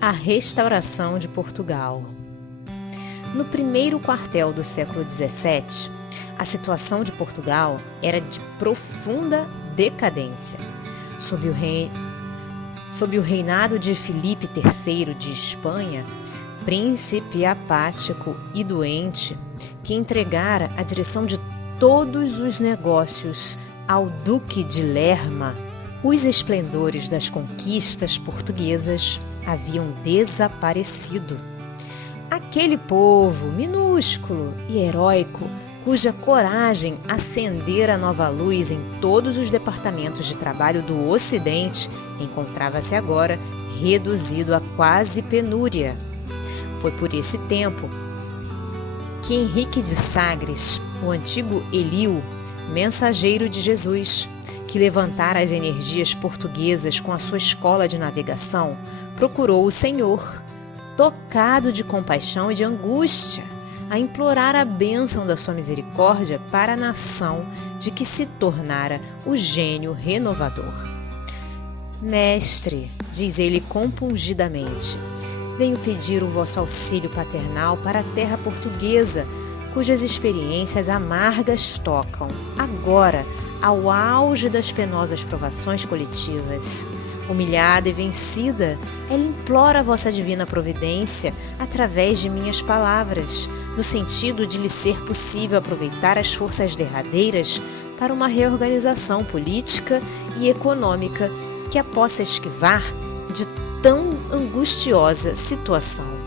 A restauração de Portugal. No primeiro quartel do século XVII, a situação de Portugal era de profunda decadência. Sob o reinado de Filipe III de Espanha, príncipe apático e doente, que entregara a direção de todos os negócios ao Duque de Lerma, os esplendores das conquistas portuguesas haviam desaparecido. Aquele povo minúsculo e heróico, cuja coragem acendera nova luz em todos os departamentos de trabalho do Ocidente, encontrava-se agora reduzido a quase penúria. Foi por esse tempo que Henrique de Sagres, o antigo Elio, mensageiro de Jesus, que levantara as energias portuguesas com a sua escola de navegação, procurou o Senhor, tocado de compaixão e de angústia, a implorar a bênção da sua misericórdia para a nação de que se tornara o gênio renovador. Mestre, diz ele compungidamente, venho pedir o vosso auxílio paternal para a terra portuguesa, cujas experiências amargas tocam, agora, ao auge das penosas provações coletivas. Humilhada e vencida, ela implora a vossa divina providência através de minhas palavras, no sentido de lhe ser possível aproveitar as forças derradeiras para uma reorganização política e econômica que a possa esquivar de tão angustiosa situação.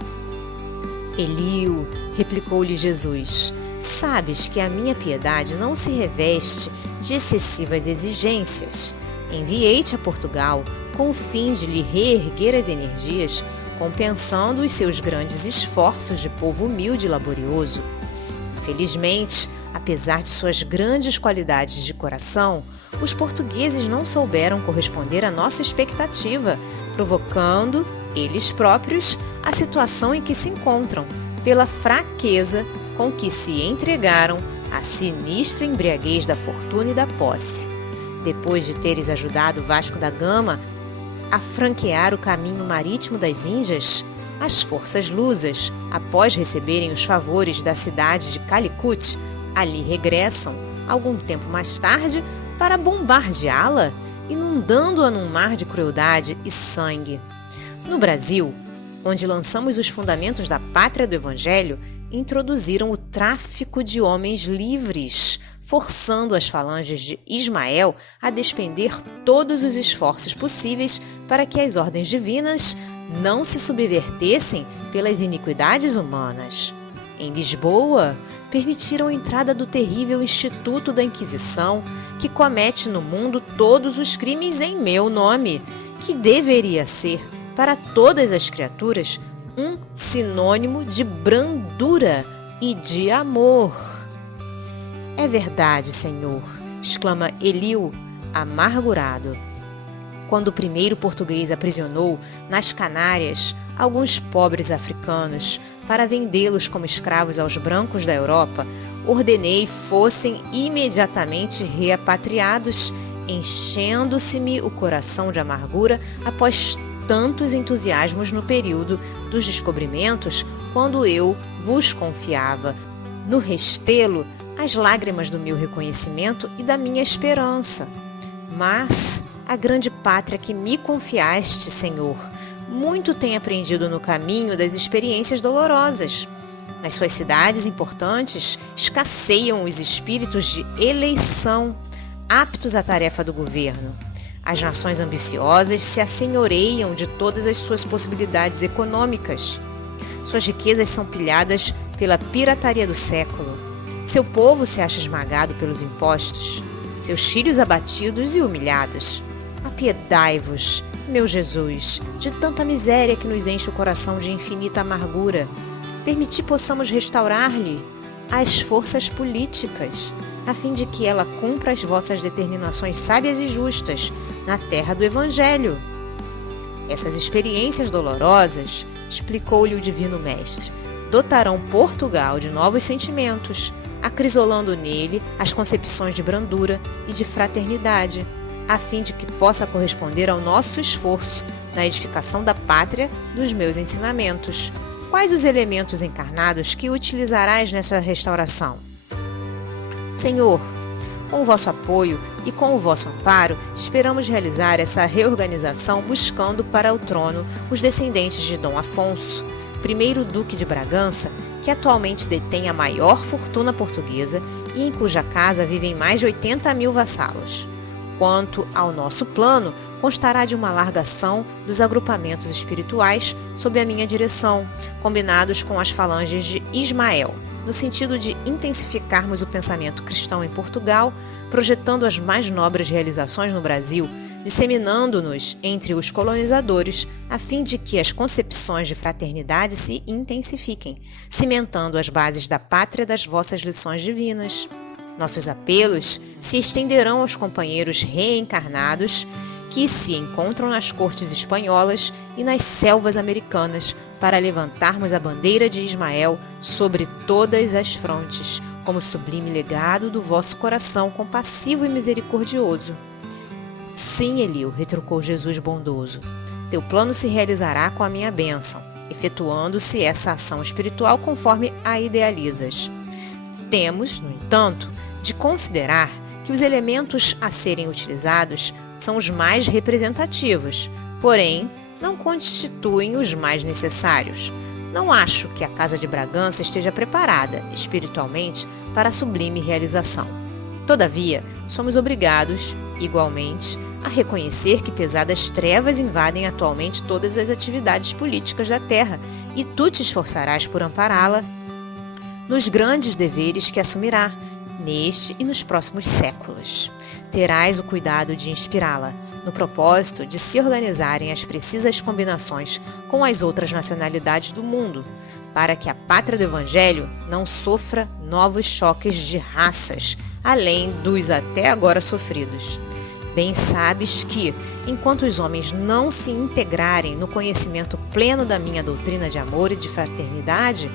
Elio, replicou-lhe Jesus, sabes que a minha piedade não se reveste de excessivas exigências. Enviei-te a Portugal com o fim de lhe reerguer as energias, compensando os seus grandes esforços de povo humilde e laborioso. Infelizmente, apesar de suas grandes qualidades de coração, os portugueses não souberam corresponder à nossa expectativa, provocando, eles próprios, a situação em que se encontram, pela fraqueza com que se entregaram à sinistra embriaguez da fortuna e da posse. Depois de teres ajudado Vasco da Gama a franquear o caminho marítimo das Índias, as forças lusas, após receberem os favores da cidade de Calicut, ali regressam, algum tempo mais tarde, para bombardeá-la, inundando-a num mar de crueldade e sangue. No Brasil, onde lançamos os fundamentos da pátria do Evangelho, introduziram o tráfico de homens livres, forçando as falanges de Ismael a despender todos os esforços possíveis para que as ordens divinas não se subvertessem pelas iniquidades humanas. Em Lisboa, permitiram a entrada do terrível Instituto da Inquisição, que comete no mundo todos os crimes em meu nome, que deveria ser, para todas as criaturas, um sinônimo de brandura e de amor. É verdade, Senhor, exclama Elio, amargurado. Quando o primeiro português aprisionou nas Canárias alguns pobres africanos para vendê-los como escravos aos brancos da Europa, ordenei fossem imediatamente repatriados, enchendo-se-me o coração de amargura após tantos entusiasmos no período dos descobrimentos, quando eu vos confiava no restelo as lágrimas do meu reconhecimento e da minha esperança. Mas a grande pátria que me confiaste, Senhor, muito tem aprendido no caminho das experiências dolorosas. Nas suas cidades importantes, escasseiam os espíritos de eleição, aptos à tarefa do governo. As nações ambiciosas se assenhoreiam de todas as suas possibilidades econômicas. Suas riquezas são pilhadas pela pirataria do século. Seu povo se acha esmagado pelos impostos. Seus filhos abatidos e humilhados. Apiedai-vos, meu Jesus, de tanta miséria que nos enche o coração de infinita amargura. Permiti possamos restaurar-lhe as forças políticas, a fim de que ela cumpra as vossas determinações sábias e justas na terra do Evangelho. Essas experiências dolorosas, explicou-lhe o Divino Mestre, dotarão Portugal de novos sentimentos, acrisolando nele as concepções de brandura e de fraternidade, a fim de que possa corresponder ao nosso esforço na edificação da pátria dos meus ensinamentos. Quais os elementos encarnados que utilizarás nessa restauração? Senhor, com o vosso apoio e com o vosso amparo, esperamos realizar essa reorganização buscando para o trono os descendentes de Dom Afonso, primeiro Duque de Bragança, que atualmente detém a maior fortuna portuguesa e em cuja casa vivem mais de 80 mil vassalos. Quanto ao nosso plano, constará de uma alargação dos agrupamentos espirituais sob a minha direção, combinados com as falanges de Ismael, no sentido de intensificarmos o pensamento cristão em Portugal, projetando as mais nobres realizações no Brasil, disseminando-nos entre os colonizadores, a fim de que as concepções de fraternidade se intensifiquem, cimentando as bases da pátria das vossas lições divinas. Nossos apelos se estenderão aos companheiros reencarnados que se encontram nas cortes espanholas e nas selvas americanas para levantarmos a bandeira de Ismael sobre todas as frontes, como sublime legado do vosso coração compassivo e misericordioso. Sim, Elio, retrucou Jesus bondoso, teu plano se realizará com a minha bênção, efetuando-se essa ação espiritual conforme a idealizas. Temos, no entanto, de considerar que os elementos a serem utilizados são os mais representativos, porém, não constituem os mais necessários. Não acho que a Casa de Bragança esteja preparada, espiritualmente, para a sublime realização. Todavia, somos obrigados, igualmente, a reconhecer que pesadas trevas invadem atualmente todas as atividades políticas da terra e tu te esforçarás por ampará-la nos grandes deveres que assumirá, neste e nos próximos séculos. Terás o cuidado de inspirá-la, no propósito de se organizarem as precisas combinações com as outras nacionalidades do mundo, para que a pátria do Evangelho não sofra novos choques de raças, além dos até agora sofridos. Bem sabes que, enquanto os homens não se integrarem no conhecimento pleno da minha doutrina de amor e de fraternidade,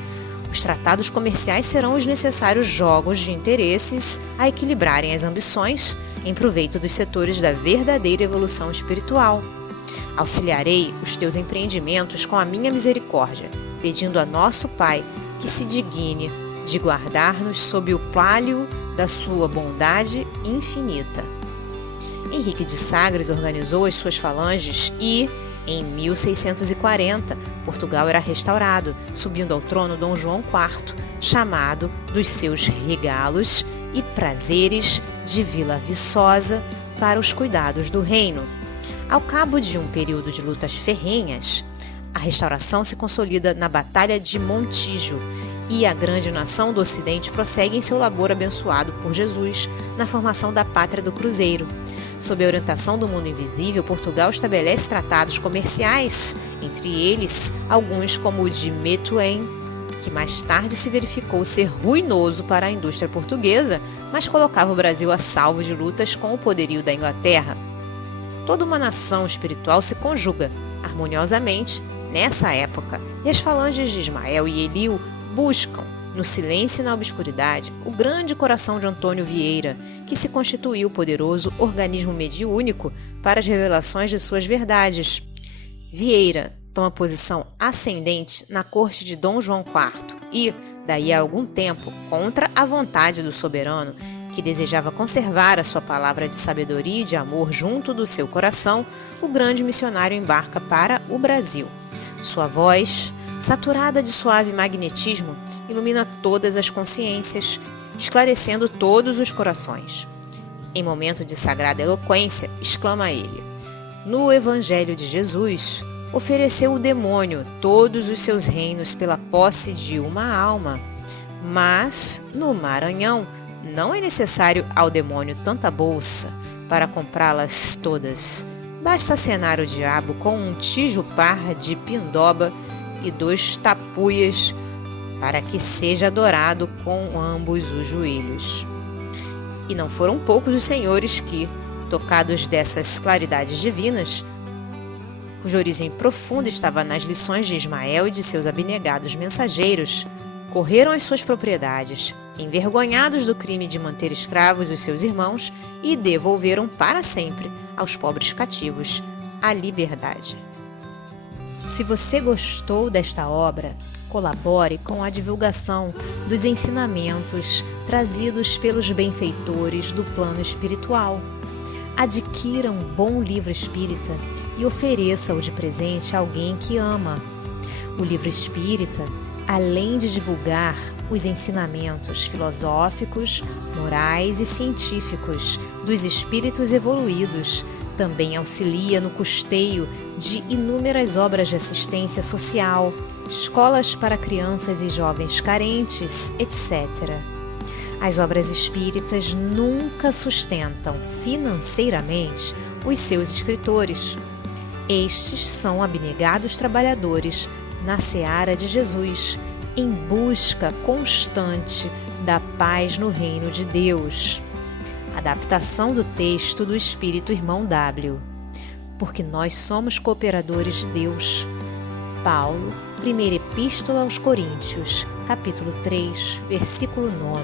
os tratados comerciais serão os necessários jogos de interesses a equilibrarem as ambições em proveito dos setores da verdadeira evolução espiritual. Auxiliarei os teus empreendimentos com a minha misericórdia, pedindo a nosso Pai que se digne de guardar-nos sob o pálio da sua bondade infinita. Henrique de Sagres organizou as suas falanges e, em 1640, Portugal era restaurado, subindo ao trono Dom João IV, chamado dos seus regalos e prazeres de Vila Viçosa para os cuidados do reino. Ao cabo de um período de lutas ferrenhas, a restauração se consolida na Batalha de Montijo e a grande nação do Ocidente prossegue em seu labor abençoado por Jesus na formação da pátria do Cruzeiro. Sob a orientação do mundo invisível, Portugal estabelece tratados comerciais, entre eles alguns como o de Methuen, que mais tarde se verificou ser ruinoso para a indústria portuguesa, mas colocava o Brasil a salvo de lutas com o poderio da Inglaterra. Toda uma nação espiritual se conjuga harmoniosamente nessa época, e as falanges de Ismael e Elio buscam, no silêncio e na obscuridade, o grande coração de Antônio Vieira, que se constituiu poderoso organismo mediúnico para as revelações de suas verdades. Vieira toma posição ascendente na corte de Dom João IV e, daí a algum tempo, contra a vontade do soberano, que desejava conservar a sua palavra de sabedoria e de amor junto do seu coração, o grande missionário embarca para o Brasil. Sua voz, saturada de suave magnetismo, ilumina todas as consciências, esclarecendo todos os corações. Em momento de sagrada eloquência, exclama ele: no Evangelho de Jesus, ofereceu o demônio todos os seus reinos pela posse de uma alma. Mas, no Maranhão, não é necessário ao demônio tanta bolsa para comprá-las todas. Basta acenar o diabo com um tijupar de pindoba e 2 tapuias para que seja adorado com ambos os joelhos. E não foram poucos os senhores que, tocados dessas claridades divinas, cuja origem profunda estava nas lições de Ismael e de seus abnegados mensageiros, correram às suas propriedades, envergonhados do crime de manter escravos os seus irmãos, e devolveram para sempre aos pobres cativos a liberdade. Se você gostou desta obra, colabore com a divulgação dos ensinamentos trazidos pelos benfeitores do plano espiritual. Adquira um bom livro espírita e ofereça-o de presente a alguém que ama. O livro espírita, além de divulgar os ensinamentos filosóficos, morais e científicos dos espíritos evoluídos, também auxilia no custeio de inúmeras obras de assistência social, escolas para crianças e jovens carentes, etc. As obras espíritas nunca sustentam financeiramente os seus escritores. Estes são abnegados trabalhadores na seara de Jesus, em busca constante da paz no reino de Deus. Adaptação do texto do Espírito Irmão W. Porque nós somos cooperadores de Deus. Paulo, Primeira Epístola aos Coríntios, capítulo 3, versículo 9.